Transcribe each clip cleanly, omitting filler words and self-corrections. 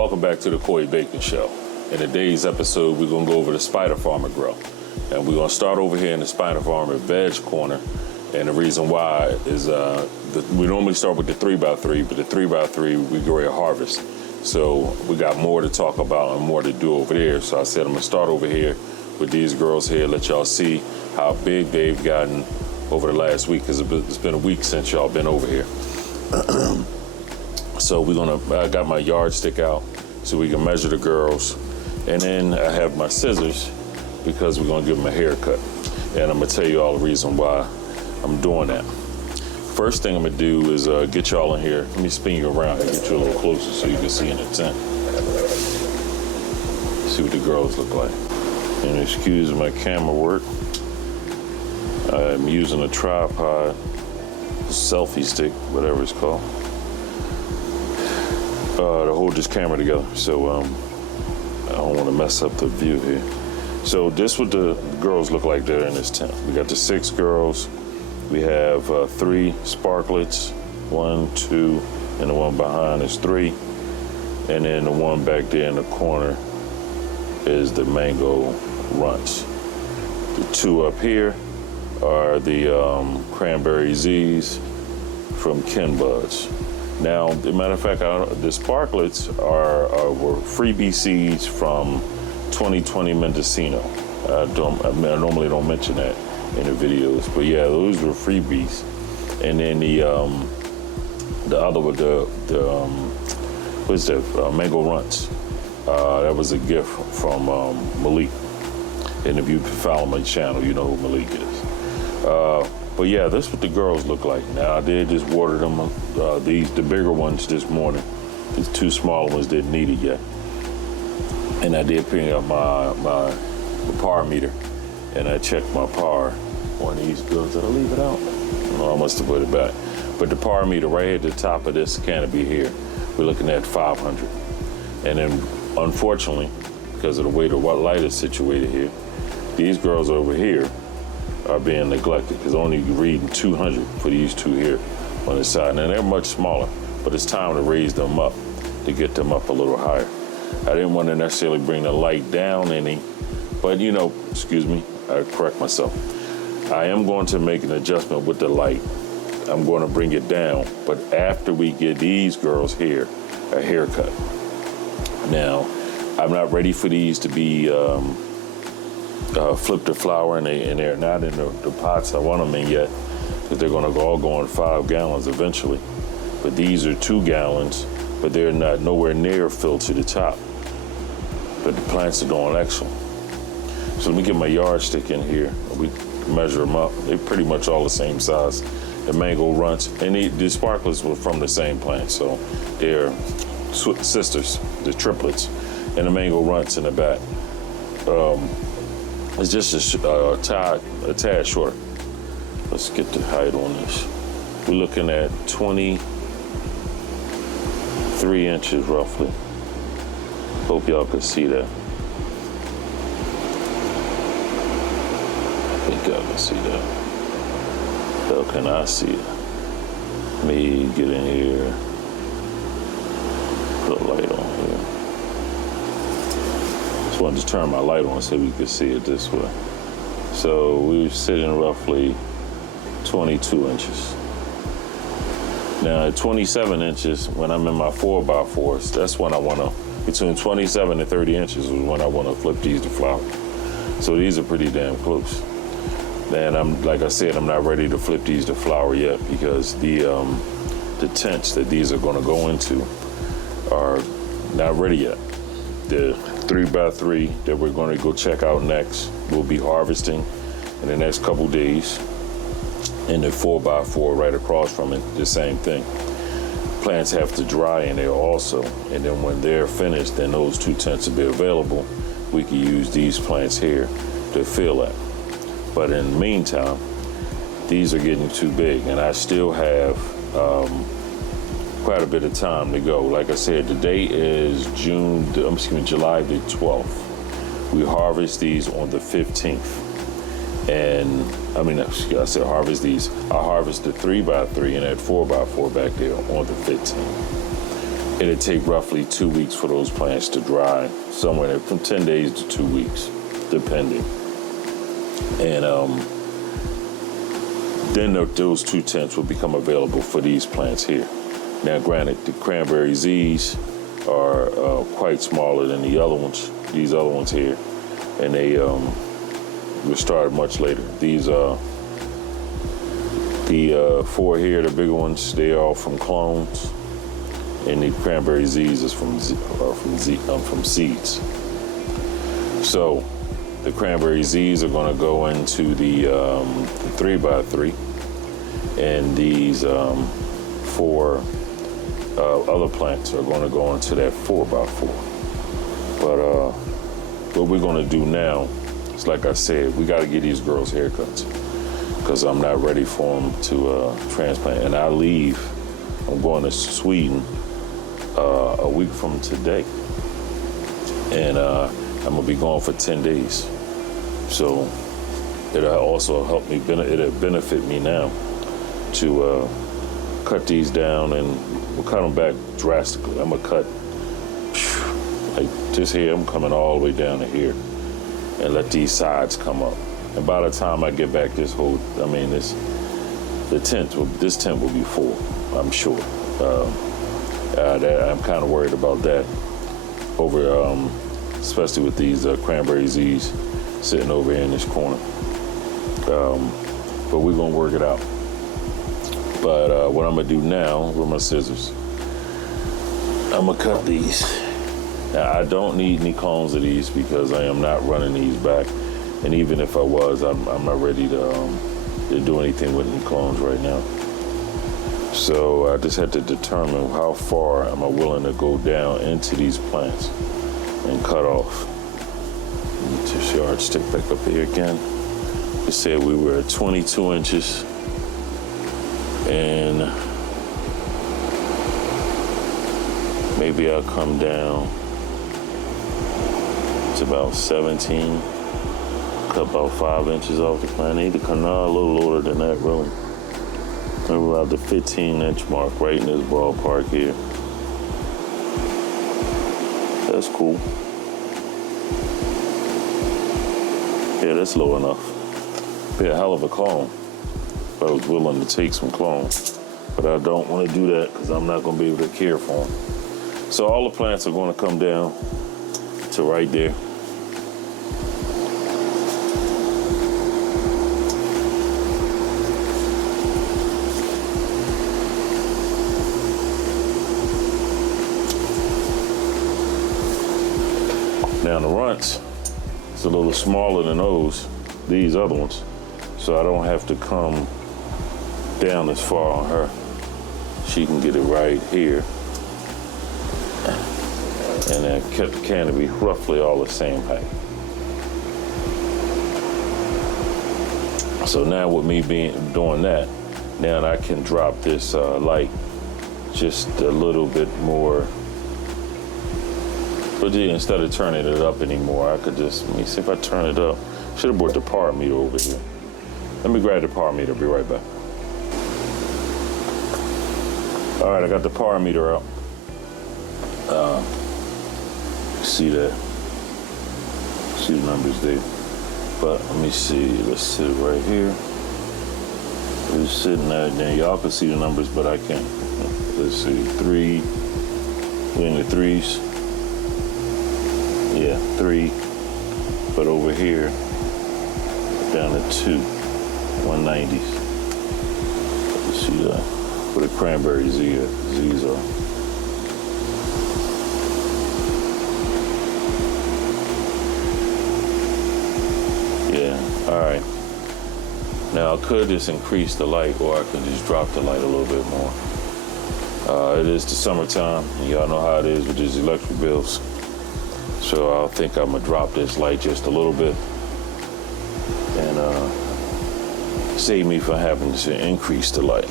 Welcome back to the Bak'n Show. In today's episode, we're going to go over the Spider Farmer grow. And we're going to start over here in the Spider Farmer veg corner. And the reason why is we normally start with the 3x3, but the 3x3 we go ready to harvest. So we got more to talk about and more to do over there. So I said I'm going to start over here with these girls here, let y'all see how big they've gotten over the last week, because it's been a week since y'all been over here. So I got my yardstick out so we can measure the girls. And then I have my scissors because we're gonna give them a haircut. And I'm gonna tell you all the reason why I'm doing that. First thing I'm gonna do is get y'all in here. Let me spin you around and get you a little closer so you can see in the tent. See what the girls look like. And excuse my camera work. I'm using a tripod, selfie stick, whatever it's called, to hold this camera together. So I don't want to mess up the view here. So this what the girls look like there in this tent. We got the 6 girls. We have 3 sparklets, 1, 2, and the one behind is 3. And then the one back there in the corner is the mango runts. The 2 up here are the cranberry Z's from Ken Buds. Now, as a matter of fact, the sparklets were freebie seeds from 2020 Mendocino. I normally don't mention that in the videos, but yeah, those were freebies. And then the other one, what's that? Mango Runts. That was a gift from Malik. And if you follow my channel, you know who Malik is. But yeah, this is what the girls look like. Now I did just water them, the bigger ones this morning. These 2 smaller ones didn't need it yet. And I did pick up my power meter, and I checked my power on these girls. Did I leave it out? No, I must have put it back. But the power meter right here at the top of this canopy here, we're looking at 500. And then unfortunately, because of the way the light is situated here, these girls over here are being neglected, because only reading 200 for these 2 here on the side. Now they're much smaller, but it's time to raise them up to get them up a little higher. I didn't want to necessarily bring the light down any, but excuse me, I correct myself. I am going to make an adjustment with the light. I'm going to bring it down, but after we get these girls here a haircut. Now, I'm not ready for these to be flip the flower, and they're not in the pots I want them in yet, because they're going to all go in 5 gallons eventually. But these are 2 gallons, but they're not nowhere near filled to the top. But the plants are doing excellent. So let me get my yardstick in here. We measure them up. They're pretty much all the same size. The mango runts, and the sparklers were from the same plant, so they're sisters, the triplets, and the mango runts in the back. It's just a tad shorter. Let's get the height on this. We're looking at 23 inches roughly. Hope y'all can see that. I think y'all can see that. How can I see it? Let me get in here. Put a light on here. Just wanted to turn my light on so we could see it this way. So we're sitting roughly 22 inches. Now at 27 inches, when I'm in my 4x4s, that's when I want to, between 27 and 30 inches is when I want to flip these to flower. So these are pretty damn close. And like I said, I'm not ready to flip these to flower yet, because the tents that these are going to go into are not ready yet. The 3x3 that we're going to go check out next, we'll be harvesting in the next couple days. And the 4x4 right across from it, the same thing. Plants have to dry in there also, and then when they're finished, then those 2 tents will be available. We can use these plants here to fill that. But in the meantime, these are getting too big, and I still have quite a bit of time to go. Like I said, today is July the 12th. We harvest these on the 15th. And I said harvest these. I harvest the 3x3 and that 4x4 back there on the 15th. it'll take roughly 2 weeks for those plants to dry, somewhere from 10 days to 2 weeks, depending. And then those 2 tents will become available for these plants here. Now, granted, the cranberry Z's are quite smaller than the other ones, these other ones here, and they were started much later. These the 4 here, the bigger ones, they are all from clones, and the cranberry Z's is from seeds. So the cranberry Z's are going to go into the 3x3, and these 4 other plants are going to go into that 4x4. But what we're going to do now is, like I said, we got to get these girls haircuts because I'm not ready for them to transplant. And I'm going to Sweden a week from today. And I'm going to be gone for 10 days. So it'll also help me, it'll benefit me now to cut these down, and we'll cut them back drastically. I'm going to cut, like just here, I'm coming all the way down to here and let these sides come up. And by the time I get back, this tent will be full, I'm sure. I'm kind of worried about that especially with these cranberry Z's sitting over here in this corner. But we're gonna work it out. But what I'm gonna do now with my scissors, I'm gonna cut these. Now, I don't need any clones of these because I am not running these back. And even if I was, I'm not ready to do anything with any clones right now. So I just had to determine how far am I willing to go down into these plants and cut off. Let me just yardstick back up here again. We said we were at 22 inches, and maybe I'll come down to about 17, cut about 5 inches off the plant. I need to come down a little lower than that, really. Maybe about the 15-inch mark, right in this ballpark here. That's cool. Yeah, that's low enough. Be a hell of a clone if I was willing to take some clones. But I don't want to do that because I'm not going to be able to care for them. So all the plants are going to come down to right there. Now the runts, it's a little smaller than these other ones, so I don't have to come down as far on her. She can get it right here. And then kept the canopy roughly all the same height. So now with me doing that, now I can drop this light just a little bit more. But instead of turning it up anymore, I could just, let me see if I turn it up. Should have brought the power meter over here. Let me grab the power meter, be right back. All right, I got the power meter out. See that? See the numbers there. But let me see, let's sit it right here. It's sitting out there. Y'all can see the numbers, but I can't. Let's see, 3, we're in the 3s. Yeah, 3, but over here, down to 2, 190s. Let's see that, where the cranberry Z's are. Yeah, all right. Now I could just increase the light, or I could just drop the light a little bit more. It is the summertime, and y'all know how it is with these electric bills. So I think I'm gonna drop this light just a little bit and save me from having to increase the light.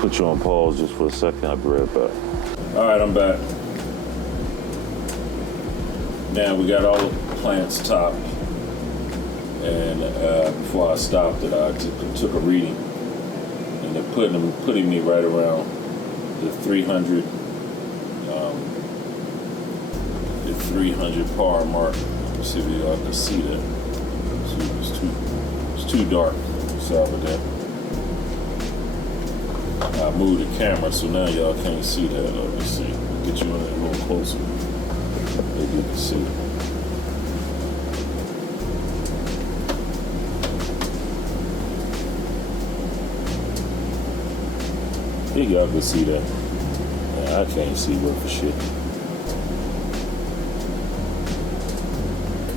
Put you on pause just for a second, I'll be right back. All right, I'm back. Now we got all the plants topped, and before I stopped it, I took a reading and they're putting me right around the 300 par mark. Let's see if y'all can see that. See, it's too dark. Sorry about that. I moved the camera, so now y'all can't see that. Let me see. Get you in there a little closer. Maybe you can see. I think y'all can see that. Yeah, I can't see worth a shit.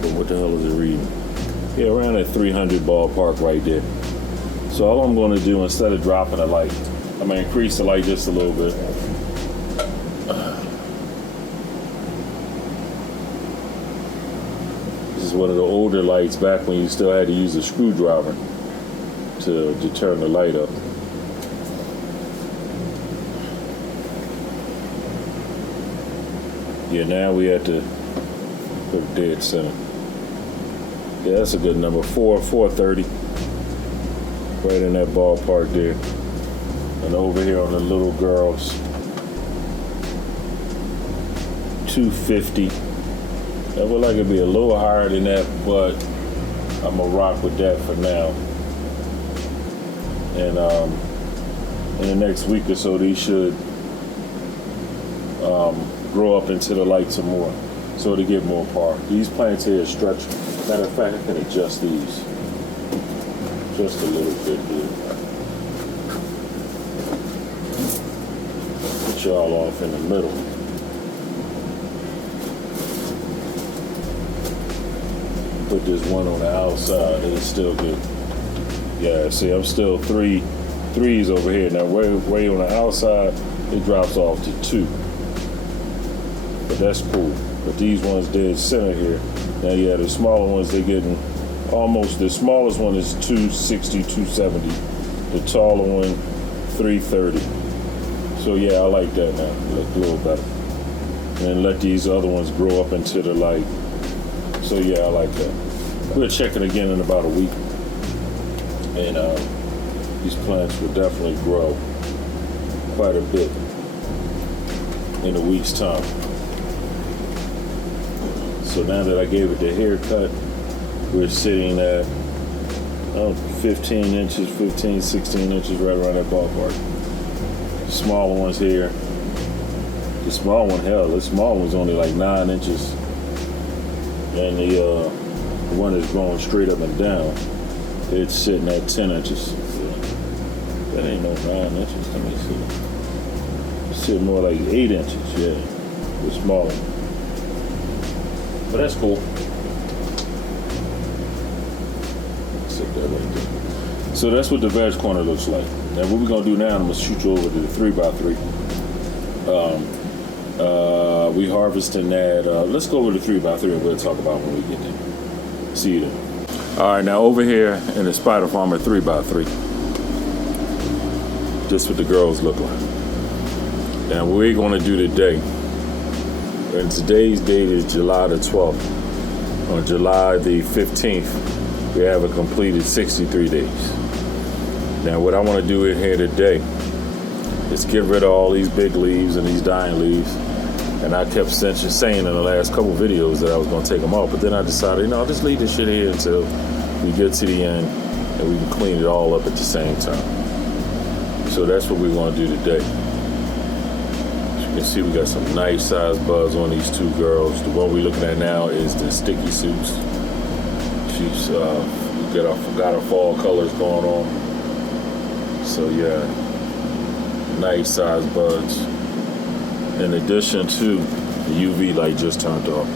But what the hell is it reading? Yeah, around that 300 ballpark right there. So all I'm going to do, instead of dropping the light, I'm going to increase the light just a little bit. This is one of the older lights back when you still had to use a screwdriver to turn the light up. Yeah, now we have to put it dead center. Yeah, that's a good number. 430. Right in that ballpark there. And over here on the little girls, 250. That would like to be a little higher than that, but I'm gonna rock with that for now. And in the next week or so, these should grow up into the light some more, so to get more par. These plants here are stretching. Matter of fact, I can adjust these just a little bit here. Put y'all off in the middle. Put this one on the outside, and it's still good. Yeah, see, I'm still threes over here. Now, way on the outside, it drops off to 2. But that's cool. But these ones dead center here. Now, yeah, the smaller ones, they're getting almost, the smallest one is 260, 270. The taller one, 330. So, yeah, I like that now. Look a little better. And let these other ones grow up into the light. So, yeah, I like that. We'll check it again in about a week. And these plants will definitely grow quite a bit in a week's time. So now that I gave it the haircut, we're sitting at 15 inches, 15, 16 inches, right around that ballpark. The smaller ones here, the small one, hell, the small one's only like 9 inches. And the one that's growing straight up and down, it's sitting at 10 inches. That ain't no 9 inches, let me see. It's sitting more like 8 inches, yeah, the smaller. But that's cool. Sit that right there. So that's what the veg corner looks like. Now what we're gonna do now, I'm gonna shoot you over to the 3x3. We harvesting that. Let's go over to 3x3 and we'll talk about when we get there. See you then. All right, now over here in the spider farm at 3x3. This is what the girls look like. Now what we're gonna do today. And today's date is July the 12th. On July the 15th, we have a completed 63 days. Now, what I want to do in here today is get rid of all these big leaves and these dying leaves. And I kept saying in the last couple videos that I was going to take them off, but then I decided, I'll just leave this shit here until we get to the end and we can clean it all up at the same time. So that's what we're going to do today. You can see we got some nice sized buds on these two girls. The one we're looking at now is the Sticky Suits. She's got her fall colors going on. So yeah, nice sized buds. In addition to the UV light just turned off.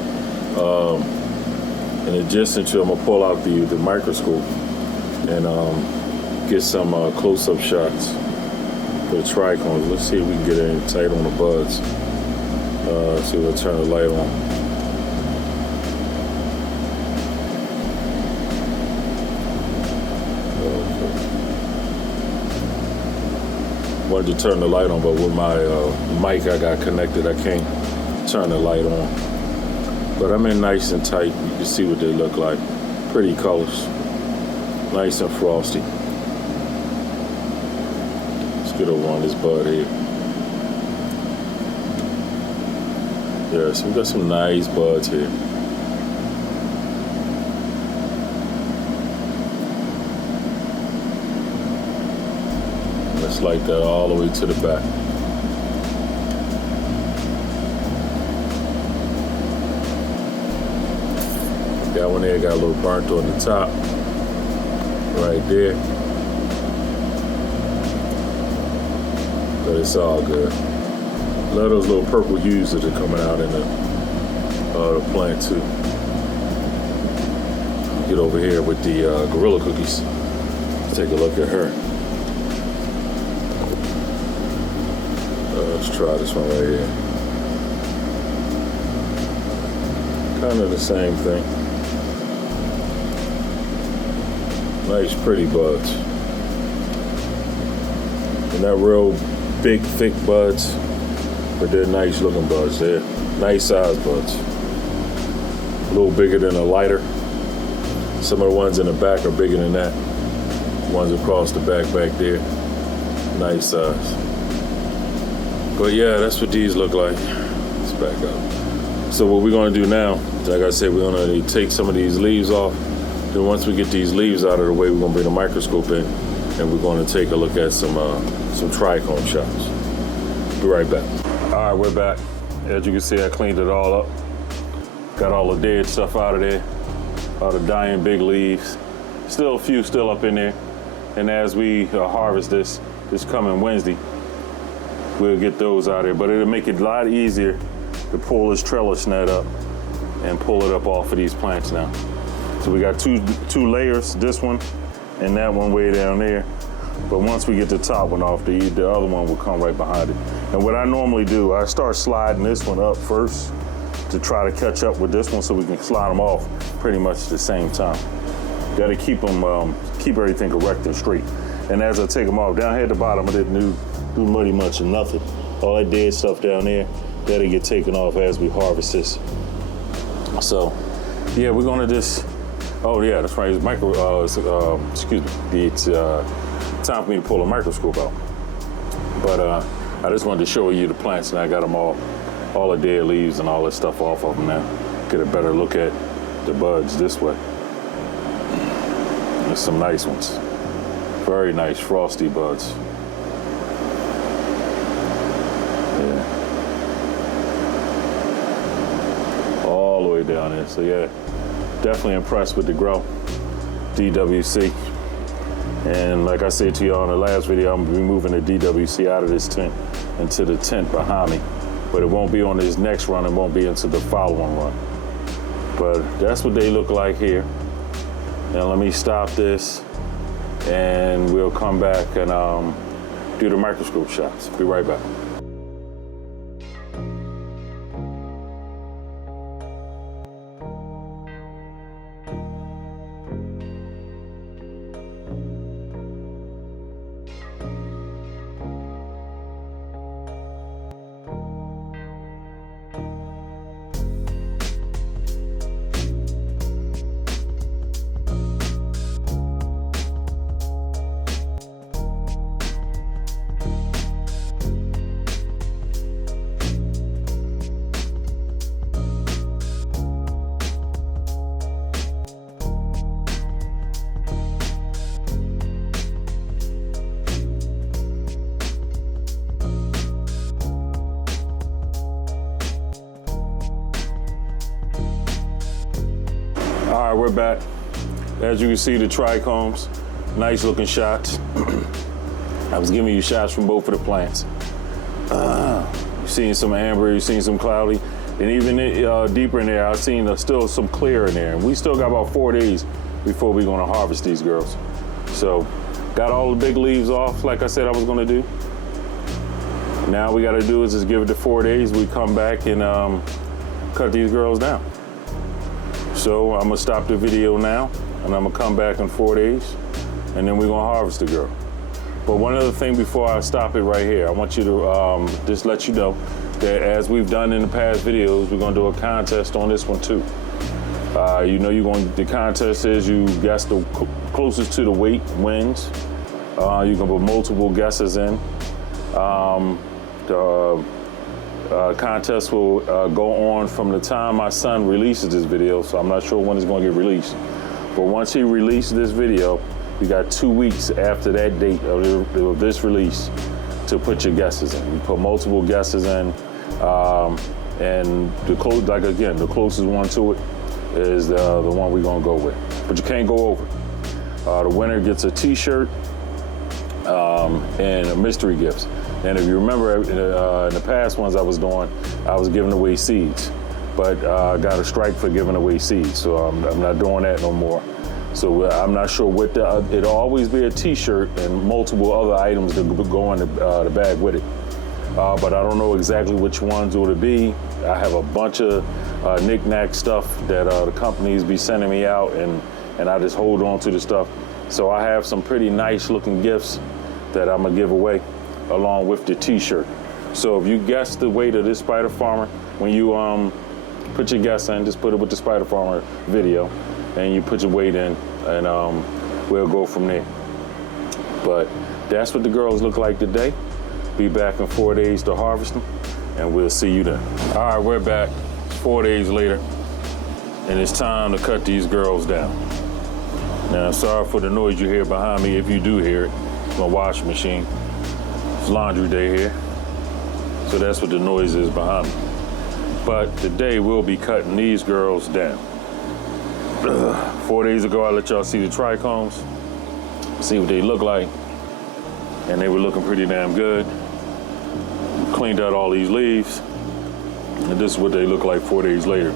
In addition to, I'm gonna pull out the microscope and get some close-up shots for the trichomes. Let's see if we can get in tight on the buds. See if we'll turn the light on. Wanted to turn the light on, but with my mic I got connected, I can't turn the light on. But I'm in nice and tight. You can see what they look like. Pretty colors. Nice and frosty. get over on this bud here. Yeah, so we got some nice buds here. Just like that all the way to the back. That one there got a little burnt on the top. Right there. But it's all good. A lot of those little purple hues that are coming out in the plant too. Get over here with the gorilla cookies. Let's take a look at her. Let's try this one right here. Kind of the same thing. Nice, pretty buds. They're not real big, thick buds, but they're nice looking buds. They're nice size buds. A little bigger than a lighter. Some of the ones in the back are bigger than that. Ones across the back there. Nice size. But yeah, that's what these look like. Let's back up. So what we're gonna do now, like I said, we're gonna take some of these leaves off. Then once we get these leaves out of the way, we're gonna bring the microscope in and we're gonna take a look at some trichome shots. Be right back. All right, we're back. As you can see, I cleaned it all up. Got all the dead stuff out of there, all the dying big leaves. Still a few still up in there. And as we harvest this coming Wednesday, we'll get those out of there. But it'll make it a lot easier to pull this trellis net up and pull it up off of these plants now. So we got two layers, this one and that one way down there. But once we get the top one off, the other one will come right behind it. And what I normally do, I start sliding this one up first to try to catch up with this one so we can slide them off pretty much at the same time. Got to keep them, keep everything correct and straight. And as I take them off, down here at the bottom, I didn't do muddy much or nothing. All that dead stuff down there, that'll get taken off as we harvest this. So, yeah, we're gonna just, oh yeah, that's right, it's excuse me, it's time for me to pull a microscope out. But I just wanted to show you the plants, and I got them all the dead leaves and all that stuff off of them now. Get a better look at the buds this way. There's some nice ones. Very nice frosty buds. Yeah. All the way down there. So yeah, definitely impressed with the grow. DWC. And like I said to y'all in the last video, I'm gonna be moving the DWC out of this tent into the tent behind me. But it won't be on this next run, it won't be into the following run. But that's what they look like here. Now let me stop this and we'll come back and do the microscope shots. Be right back. All right, we're back. As you can see, the trichomes, nice looking shots. I was giving you shots from both of the plants. You've seen some amber, you've seen some cloudy, and even deeper in there, I've seen still some clear in there. And we still got about 4 days before we're gonna harvest these girls. So, got all the big leaves off, like I said I was gonna do. Now we gotta do is just give it to 4 days. We come back and cut these girls down. So I'm gonna stop the video now and I'm gonna come back in 4 days and then we're gonna harvest the girl. But one other thing before I stop it right here, I want you to just let you know that as we've done in the past videos, we're gonna do a contest on this one too. You know the contest is you guess the closest to the weight wins. You can put multiple guesses in The contest will go on from the time my son releases this video, so I'm not sure when it's going to get released. But once he releases this video, we got 2 weeks after that date of this release to put your guesses in. We put multiple guesses in, and the closest one to it is the one we're going to go with. But you can't go over. The winner gets a T-shirt and a mystery gift. And if you remember, in the past ones I was doing, I was giving away seeds, but I got a strike for giving away seeds, so I'm not doing that no more. So I'm not sure what it'll always be a T-shirt and multiple other items that go in the bag with it. But I don't know exactly which ones it would be. I have a bunch of knick-knack stuff that the companies be sending me out, and I just hold on to the stuff. So I have some pretty nice looking gifts that I'm gonna give away along with the T-shirt. So if you guess the weight of this Spider Farmer, when you put your guess in, just put it with the Spider Farmer video, and you put your weight in, and we'll go from there. But that's what the girls look like today. Be back in 4 days to harvest them, and we'll see you then. All right, we're back 4 days later, and it's time to cut these girls down. Now, sorry for the noise you hear behind me, if you do hear it. It's my washing machine. It's laundry day here, so that's what the noise is behind me. But today we'll be cutting these girls down. 4 days ago, I let y'all see the trichomes, see what they look like, and they were looking pretty damn good. Cleaned out all these leaves, and this is what they look like 4 days later.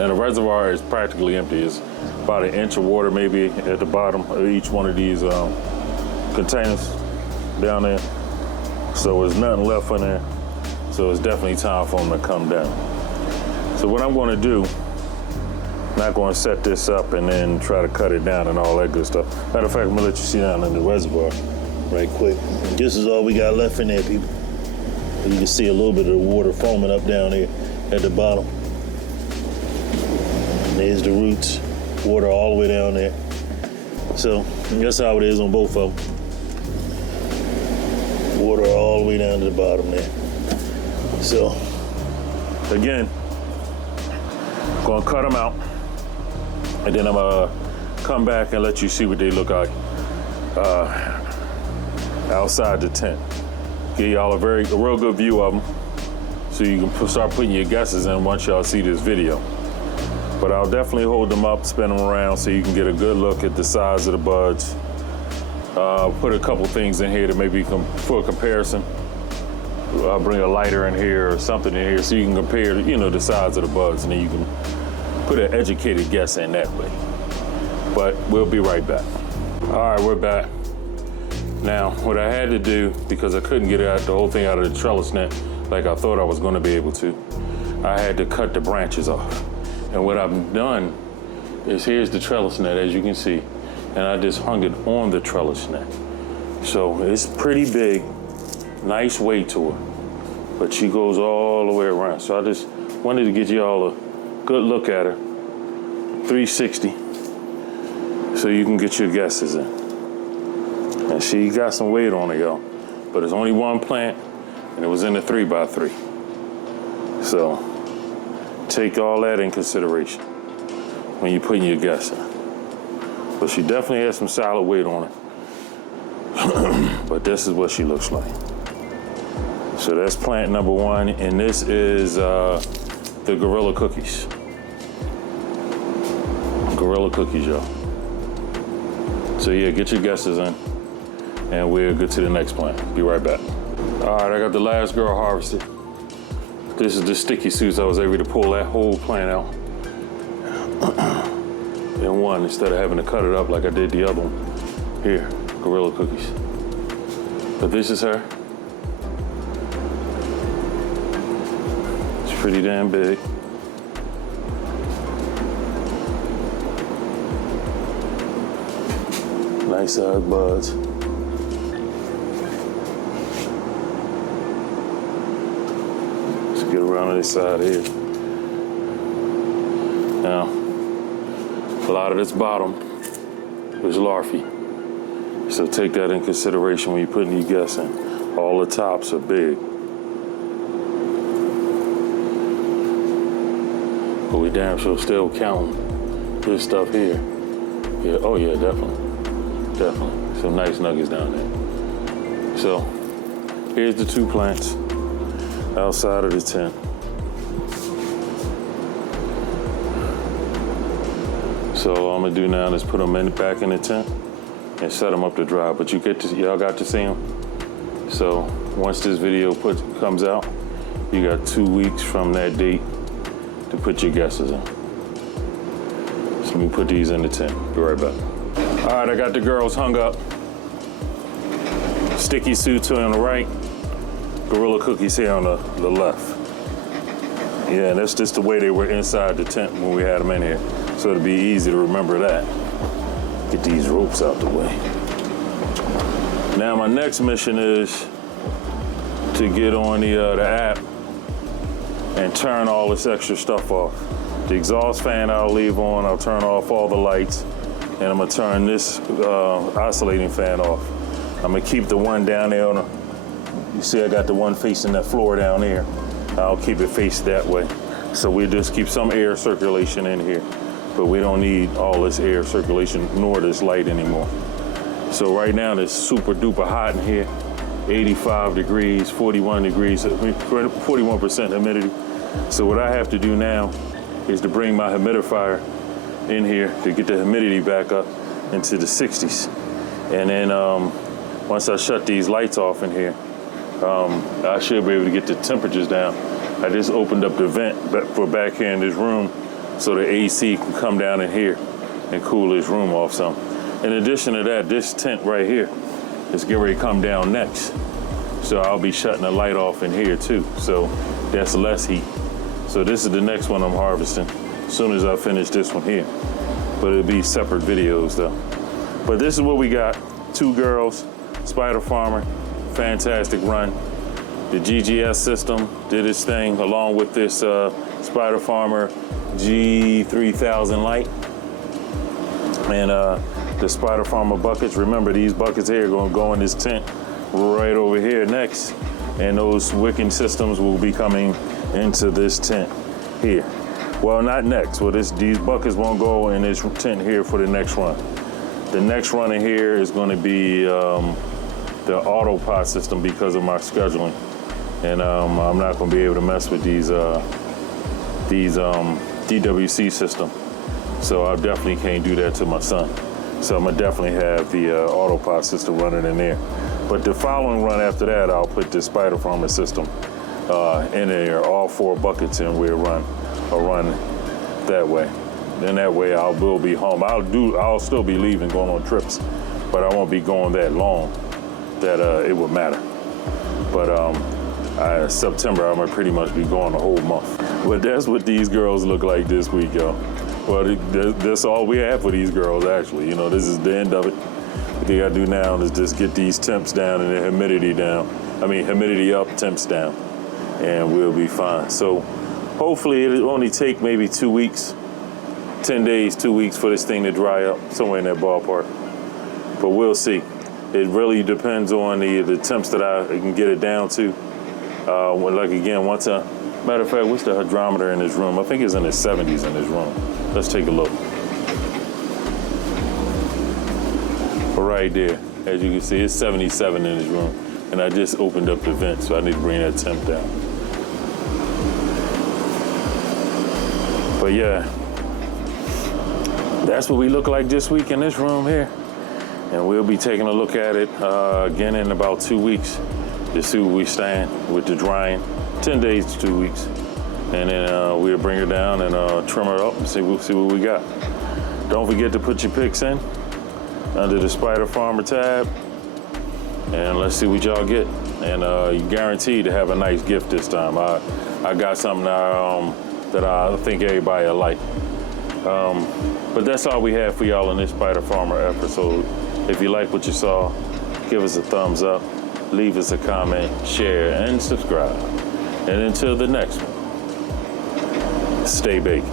And the reservoir is practically empty. It's about an inch of water maybe at the bottom of each one of these containers down there. So there's nothing left in there. So it's definitely time for them to come down. So what I'm going to do, I'm not going to set this up and then try to cut it down and all that good stuff. Matter of fact, I'm going to let you see down in the reservoir right quick. This is all we got left in there, people. You can see a little bit of the water foaming up down here at the bottom. There's the roots, water all the way down there. So that's how it is on both of them. Water all the way down to the bottom there. So again, gonna cut them out, and then I'm gonna come back and let you see what they look like outside the tent. Give y'all a real good view of them, so you can start putting your guesses in once y'all see this video. But I'll definitely hold them up, spin them around, so you can get a good look at the size of the buds. Put a couple things in here to maybe for a comparison. I'll bring a lighter in here or something in here so you can compare, the size of the buds, and then you can put an educated guess in that way. But we'll be right back. All right, we're back. Now, what I had to do, because I couldn't get the whole thing out of the trellis net like I thought I was going to be able to, I had to cut the branches off. And what I've done is, here's the trellis net, as you can see, and I just hung it on the trellis net. So it's pretty big, nice weight to her, but she goes all the way around. So I just wanted to get you all a good look at her, 360, so you can get your guesses in. And she got some weight on her, y'all, but it's only one plant, and it was in a 3x3. So take all that in consideration when you're putting your guess in. But she definitely has some solid weight on her. But this is what she looks like. So that's plant number one, and this is the Gorilla Cookies. Gorilla Cookies, y'all. So yeah, get your guesses in, and we'll get to the next plant. Be right back. All right, I got the last girl harvested. This is the sticky suits. I was able to pull that whole plant out in one instead of having to cut it up like I did the other one. Here, Gorilla Cookies. But this is her. It's pretty damn big. Nice sized buds. Get around to this side here. Now, a lot of this bottom is larvae. So take that in consideration when you're putting your guests in. All the tops are big. But we damn sure still counting this stuff here. Yeah, oh yeah, definitely. Definitely. Some nice nuggets down there. So here's the 2 plants outside of the tent. So all I'm gonna do now is put them back in the tent and set them up to dry. But y'all got to see them. So once this video comes out, you got 2 weeks from that date to put your guesses in. So let me put these in the tent. Be right back. All right, I got the girls hung up. Sticky suits on the right, Gorilla Cookies here on the left. Yeah, and that's just the way they were inside the tent when we had them in here. So it'll be easy to remember that. Get these ropes out the way. Now my next mission is to get on the app and turn all this extra stuff off. The exhaust fan I'll leave on, I'll turn off all the lights, and I'm gonna turn this oscillating fan off. I'm gonna keep the one down there you see I got the one facing that floor down there. I'll keep it faced that way. So we just keep some air circulation in here, but we don't need all this air circulation nor this light anymore. So right now it's super duper hot in here. 85 degrees, 41 degrees, 41% humidity. So what I have to do now is to bring my humidifier in here to get the humidity back up into the 60s. And then once I shut these lights off in here, I should be able to get the temperatures down. I just opened up the vent for back here in this room so the AC can come down in here and cool this room off some. In addition to that, this tent right here is getting ready to come down next. So I'll be shutting the light off in here too. So that's less heat. So this is the next one I'm harvesting as soon as I finish this one here. But it'll be separate videos though. But this is what we got. 2 girls, Spider Farmer, fantastic run. The GGS system did its thing along with this Spider Farmer G3000 light. And the Spider Farmer buckets. Remember, these buckets here are gonna go in this tent right over here next. And those wicking systems will be coming into this tent here. Well, not next. Well, these buckets won't go in this tent here for the next run. The next run in here is gonna be the auto pot system because of my scheduling. And I'm not gonna be able to mess with these DWC system. So I definitely can't do that to my son. So I'm gonna definitely have the autopod system running in there. But the following run after that, I'll put the Spider Farmer system in there, all 4 buckets, and we'll run that way. Then that way I will be home. I'll still be leaving, going on trips, but I won't be going that long that it would matter. But September, I'm gonna pretty much be going the whole month. But that's what these girls look like this week, yo. Well, that's all we have for these girls, actually. You know, this is the end of it. What they gotta do now is just get these temps down and the humidity down. I mean, humidity up, temps down, and we'll be fine. So hopefully it'll only take maybe 2 weeks, 10 days, 2 weeks for this thing to dry up, somewhere in that ballpark. But we'll see. It really depends on the temps that I can get it down to. Like again, matter of fact, what's the hydrometer in this room? I think it's in the 70s in this room. Let's take a look. Right there, as you can see, it's 77 in this room. And I just opened up the vent, so I need to bring that temp down. But yeah, that's what we look like this week in this room here. And we'll be taking a look at it again in about 2 weeks to see where we stand with the drying. 10 days to 2 weeks. And then we'll bring her down and trim her up and see what we got. Don't forget to put your picks in under the Spider Farmer tab. And let's see what y'all get. And you're guaranteed to have a nice gift this time. I got something that I think everybody will like. But that's all we have for y'all in this Spider Farmer episode. If you like what you saw, give us a thumbs up, leave us a comment, share, and subscribe. And until the next one, stay baked.